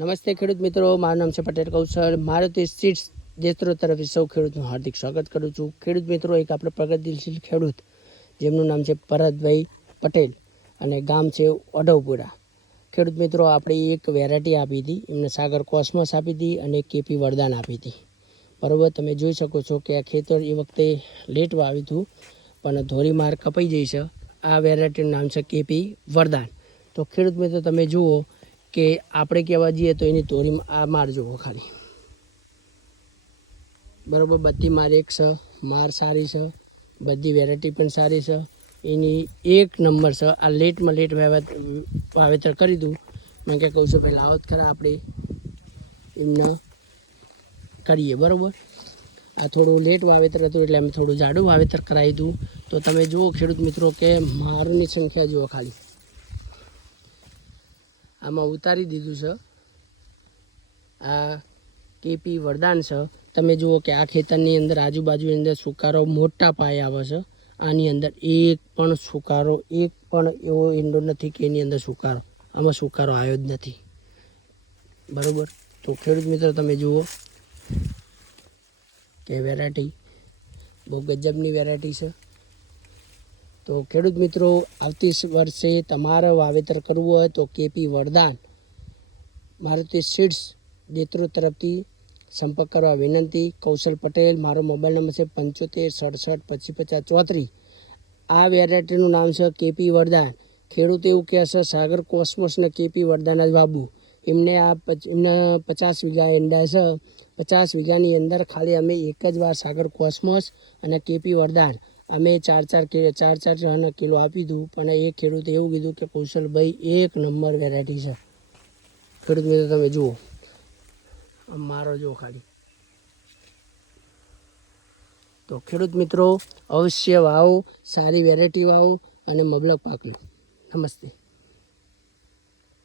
નમસ્તે ખેડૂત મિત્રો, મારું નામ છે પટેલ કૌશલ. મારુતિ સીડ્સ દેત્રો તરફથી સૌ ખેડૂતનું હાર્દિક સ્વાગત કરું છું. ખેડૂત મિત્રો, એક આપણે પ્રગતિશીલ ખેડૂત જેમનું નામ છે પરતભાઈ પટેલ અને ગામ છે ઓઢવપુરા. ખેડૂત મિત્રો, આપણે એક વેરાયટી આપી હતી, એમને સાગર કોસ્મોસ આપી હતી અને કેપી વરદાન આપી હતી. બરાબર, તમે જોઈ શકો છો કે આ ખેતર એ વખતે લેટ વાવ્યું હતું પણ ધોરી માર કપાઈ જઈ છે. આ વેરાયટીનું નામ છે કેપી વરદાન. તો ખેડૂત મિત્રો, તમે જુઓ કે આપણે કહેવા જઈએ તો એની ધોરીમાં આ માર જુઓ ખાલી. બરાબર, બધી માર એક છે, માર સારી છે, બધી વેરાયટી પણ સારી છે, એની એક નંબર છે. આ લેટમાં લેટ વાવેતર કરી દઉં. મેં કે કહું છું પહેલાં આવત ખરા આપણે એમને કરીએ. બરાબર, આ થોડું લેટ વાવેતર હતું એટલે અમે થોડું જાડું વાવેતર કરાવી દઉં. તો તમે જુઓ ખેડૂત મિત્રો કે મારની સંખ્યા જુઓ ખાલી. આમાં ઉતારી દીધું છે. આ કેપી વરદાન છે. તમે જુઓ કે આ ખેતરની અંદર આજુબાજુની અંદર સુકારો મોટા પાયે આવે છે. આની અંદર એક પણ સુકારો, એક પણ એવો ઈંડો નથી કે એની અંદર સુકારો, આમાં સુકારો આવ્યો જ નથી. બરાબર, તો ખેડૂત મિત્રો તમે જુઓ કે વેરાયટી બહુ ગજબની વેરાયટી છે. તો ખેડૂત મિત્રો, આવતી વર્ષે તમારે વાવેતર કરવું હોય તો કેપી વરદાન મારુતિ સીડ્સ દેત્રો તરફથી સંપર્ક કરવા વિનંતી. કૌશલ પટેલ, મારો મોબાઈલ નંબર છે 7567255034. આ વેરાયટીનું નામ છે કેપી વરદાન. ખેડૂત એવું કહે છે સાગર કોસ્મોસને કેપી વરદાન જ વાવવું. એમને 50 વીઘા એંડા છે. 50 વીઘાની અંદર ખાલી અમે એક જ વાર સાગર કોસ્મોસ અને કેપી વરદાન અમે 4 કિલો આપી દઉં. પણ એ ખેડૂતે એવું કીધું કે કૌશલભાઈ એક નંબર વેરાયટી છે. ખેડૂત મિત્રો તમે જુઓ, મારો જુઓ ખાલી. તો ખેડૂત મિત્રો અવશ્ય વાવો, સારી વેરાયટી વાવો અને મબલક પાક લો. નમસ્તે.